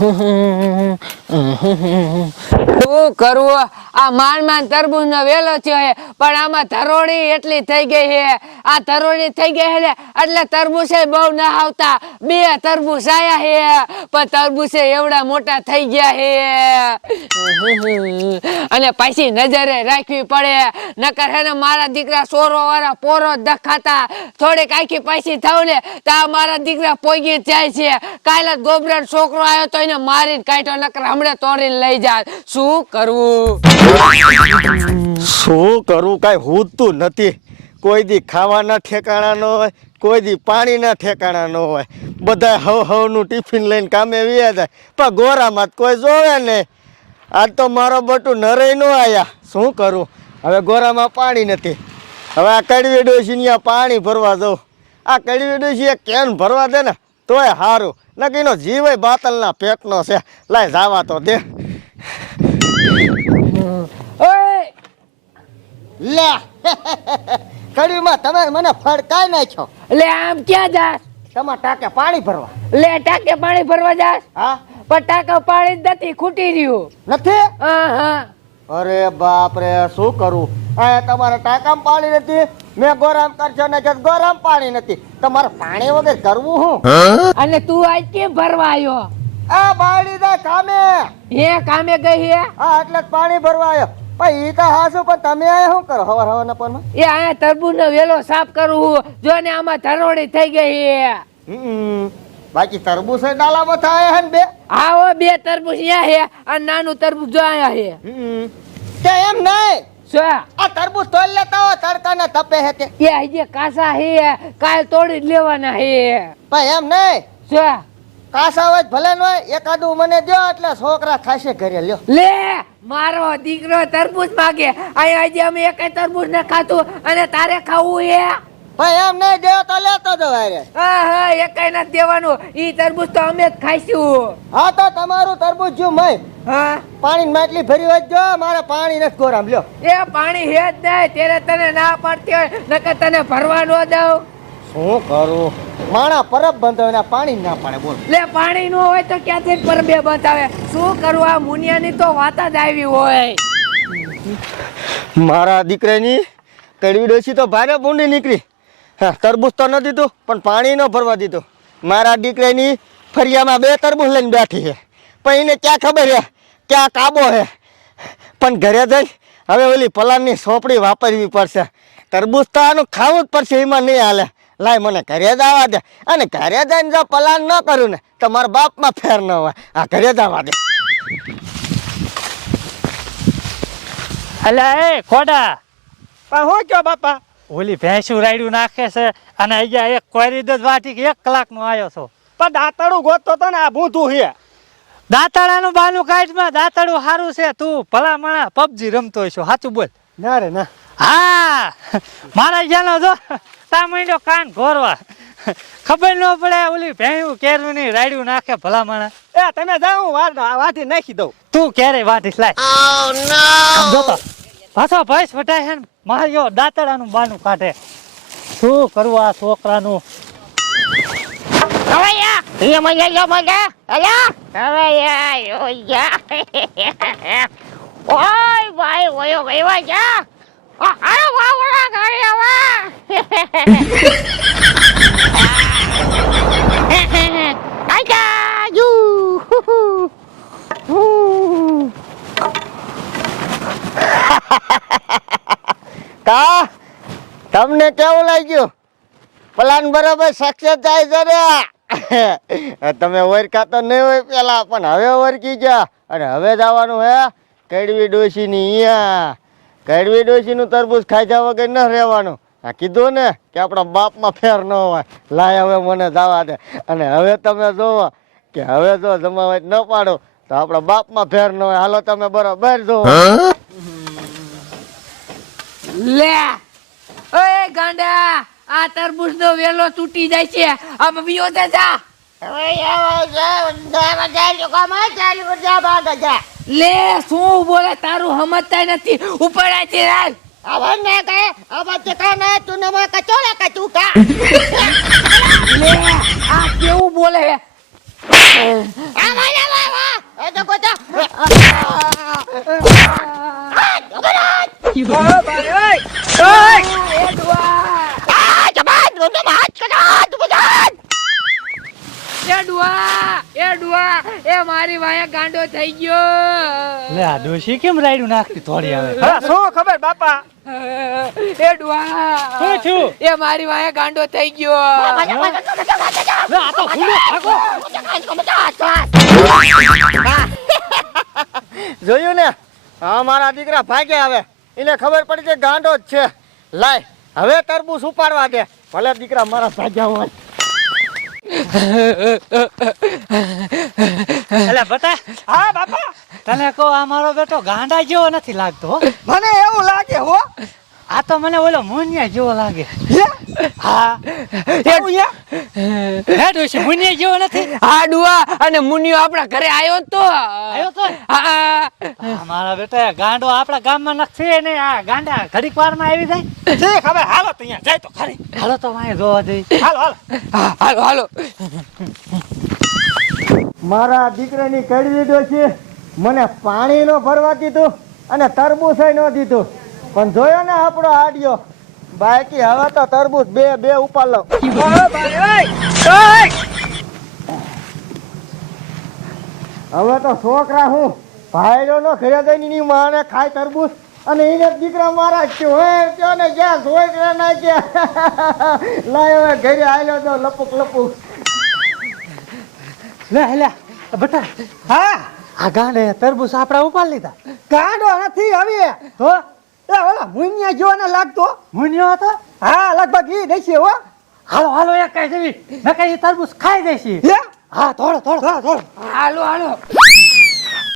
શું કરવું? આ માંડ તરબૂચ નો વેલો થયો પણ આમાં ધરોડી એટલી થઈ ગઈ છે. આ ધરોડી થઈ ગઈ છે એટલે તરબૂચે બહુ ના આવતા. 2 તરબૂચ આયા છે પણ તરબૂચે એવડા મોટા થઈ ગયા છે. અને પાછી નજરે રાખવી પડે, નકર હે ને મારા દીકરા સોરો વાળા પોરો દખાતા. થોડીક આખી પાછી થાવ ને તો મારા દીકરા પોગી જાય છે. કાલે ગોબરાનો છોકરો આવ્યો તો એને મારીને કાઢ્યો, નકર હમણે તોડીને લઈ જાય. શું કરવું? શું કરું? કાંઈ હૂતું નથી. કોઈ દી ખાવાના ઠેકાણા ન હોય, કોઈ દી પાણીના ઠેકાણા ન હોય. બધા હવનું ટિફિન લઈને કામે વ્યા જાય પણ ગોરામાં કોઈ જોવે નહીં. આજ તો મારો બટુ નરે ન આયા. શું કરું? હવે ગોરામાં પાણી નથી. હવે આ કડવી ડોશી પાણી ભરવા દઉં. આ કડવી ડોશી કેન ભરવા દે ને તોય સારું, નકીનો જીવય બાતલના પેટનો છે. લાય જાવા તો દે. લે કડવીમાં તમે મને ફડકાઈ નાખ્યો. લે આમ ક્યાં જાસ? તમારા ટાંકે પાણી ભરવા. લે ટાંકે પાણી ભરવા જાસ? હા પણ ટાંકા પાણી જ નથી, ખૂટી રહ્યું. નથી? હા. અરે બાપ રે, શું કરું? આ તમારા ટાંકામાં પાણી નથી, મેં ગોરામ કરશો ને કે ગોરામ પાણી નથી. તમારે પાણી વગર કરવું શું? અને તું આજ કેમ ભરવા આવ્યો? આ બાળી દે કામે. હે કામે ગઈ હે? હા એટલે જ પાણી ભરવા આવ્યો. પણ ઈ તો હાસું, પણ તમે આ શું કરો હવાર હવારના પણ? એ આ તરબૂચનો વેલો સાફ કરું જો ને આમાં ધરોડી થઈ ગઈ છે. બાકી તરબૂચ ડાલામાં થાય હે ને 2. આવો 2 તરબૂચ અહીંયા છે અને નાનું તરબૂચ જો આયા છે. કે એમ નહીં, શું આ તરબૂચ તોડ લેતા હો તડકાના તપે હે તે. એ હજી કાસા છે, કાલ તોડી જ લેવાના છે. પણ એમ નહીં, શું કાસા હોય ભલે ન હોય, એકાદું મને દો એટલે છોકરા ખાશે ઘરે. લ્યો લે મારો દીકરો તરબૂચ માગે. અહીંયા હજી અમે એકેય તરબૂચ ને ખાતું અને તારે ખાવું છે? ભાઈ એમ નહીં દે તો લેતો જ વારે. હા એકેય નથી દેવાનું. ઈ તરબૂચ તો અમે જ ખાઈશું. હા તો તમારું તરબૂચ જો મય હા પાણી માટલી ભરી હોય જો, મારે પાણી નથી ગોરામ. લ્યો એ પાણી હે જ નહીં, ત્યારે તને ના પડતી હોય નકર તને ભરવા ન દઉં. શું કરું? માણા પરબ બંધ હોય પાણી ના પાડે. બોલ લે પાણી નો હોય તો ક્યાંથી પરબે બતાવે? શું કરવું? આ મુનિયાની તો વાત જ આવી હોય. મારા દીકરાની કડવી ડોસી તો ભારે ભૂંડી નીકળી. હા તરબૂચ તો ન દીધું પણ પાણી ન ભરવા દીધું. મારા દીકરાની ફરિયામાં 2 તરબૂચ લઈને બેઠી છે પણ એને ક્યાં ખબર છે ક્યાં કાબો છે. પણ ઘરે જઈ હવે ઓલી પલાણની સોપડી વાપરવી પડશે. તરબૂચ તો આનું ખાવું જ પડશે, એમાં નહીં હાલે. લાય મને ઘરે જ આવવા દે, અને ઘરે જઈને જો પલાણ ન કરું ને તો મારા બાપમાં ફેર ન હોય. આ ઘરે જ આવવા દે. અલ્યા એ ખોડા, પણ હું કયો બાપા? ઓલી ભેંસું રાયડું નાખે છે અને અહીંયા એક કોરી દૂધ વાટી કે 1 કલાકનો આવ્યો છો. પણ દાંતડું ગોતતો તો ને આ ભૂતું છે. દાંતડાનું બાનું કાઢમાં દાંતડું સારું છે. તું ભલા માણા પબજી રમતો હશો, સાચું બોલ. ના રે ના. હા મારા જ્યાંનો જો તા માંડ્યો કાન ઘોરવા. ખબર ન પડે ઓલી ભેંસું કેરું ની રાયડું નાખે ભલા માણા. એ તમે જાઓ, વાટી નાખી દઉં. તું ક્યારે વાટીશ લાય? જોતો પાછો ભેંસ વટાય છે ને માર્યો દાંતડાનું બાનું કાઢે. શું કરવું આ છોકરાનું? કા તમને કેવું લાગ્યું? પ્લાન બરાબર સક્સેસ થાય છે રે. તમે ઓરકા તો નહીં હોય પેલા, પણ હવે ઓરકી ગયા અને હવે જવાનું હે કડવી ડોશીની અહીંયા. કડવી ડોશીનું તરબૂચ ખાધા વગર ન રહેવાનું. આ કીધું ને કે આપણા બાપમાં ફેર ન હોય. લાય હવે મને જવા દે. અને હવે તમે જોવો કે હવે જો જમાવટ ન પાડો તો આપણા બાપમાં ફેર ન હોય. હાલો તમે બરાબર જોવો. લે ઓય ગાંડા, આ તરબૂચ નો વેલો તૂટી જાય છે. આમ બીઓ જા. લે શું બોલે? તારું સમજતા નથી. ઉપડાય છે રાજ. લે આ કેવું બોલે? ડુઆ એ મારી વાયા ગાંડો થઈ ગયો લે આ ડોશી કેમ રાયડું નાખતી થોડી આવે હા શું ખબર બાપા એ ડુઆ શું થયું? એ મારી વાયા ગાંડો થઈ ગયો લે આ તો ફૂલો ભાગો જોયું ને હા મારા દીકરા ભાગ્યા હવે એને ખબર પડી કે ગાંડો જ છે લાય હવે તરબૂચ ઉપાડવા દે ભલે દીકરા મારા ભાગ્યા હોય એટલે બતા હા બાપા તને કહો આ મારો બેટો ગાંડા જેવો નથી લાગતો હો. મને એવું લાગે હો આ તો મને ઓલો મુનિયા જેવો લાગે હે? હા કેવું હે? હે ડોશી મુનિયા જેવો નથી હા ડુઆ અને મુનિયો આપણા ઘરે આવ્યો તો આવ્યો તો ને? હા આ મારા બેટા ગાંડો આપણા ગામમાં નથી ને આ ગાંડા ઘડીક વારમાં આવી જાય ઠીક હવે હાલો તો અહીંયા જાય તો ખરી હાલો તો વાંહે જોવા જઈ હાલો હાલો હાલો હાલો મારા દીકરાની કડવી ડોશી મને પાણી નો ભરવા દીધું અને તરબૂચ ન દીધું પણ જોયો ને આપણો આડિયો બાકી હવે તો તરબૂચ બે ઉપાડ લો હવે તો છોકરા હું ભાઈરો નો ઘરે જઈને ની માને ખાય તરબૂચ અને એને દીકરા મારા જ છે હોય કયો ને ક્યાં છોકરા ના ક્યાં લાય હવે ઘરે આવેલો તો લપુક લપુક લે લે બેટા હા આ ગાંડે તરબૂચ આપડા ઉપાડ લીધા ગાંડો નથી હવે તો એ ઓલા મુનિયા જેવો ને લાગતો મુનિયો હતો હા લગભગ ઈ દેશે હો હાલો હાલો એક કઈ જેવી નકર ઈ તરબૂચ ખાઈ દેશી હે હા થોડો થોડો થોડો હાલો હાલો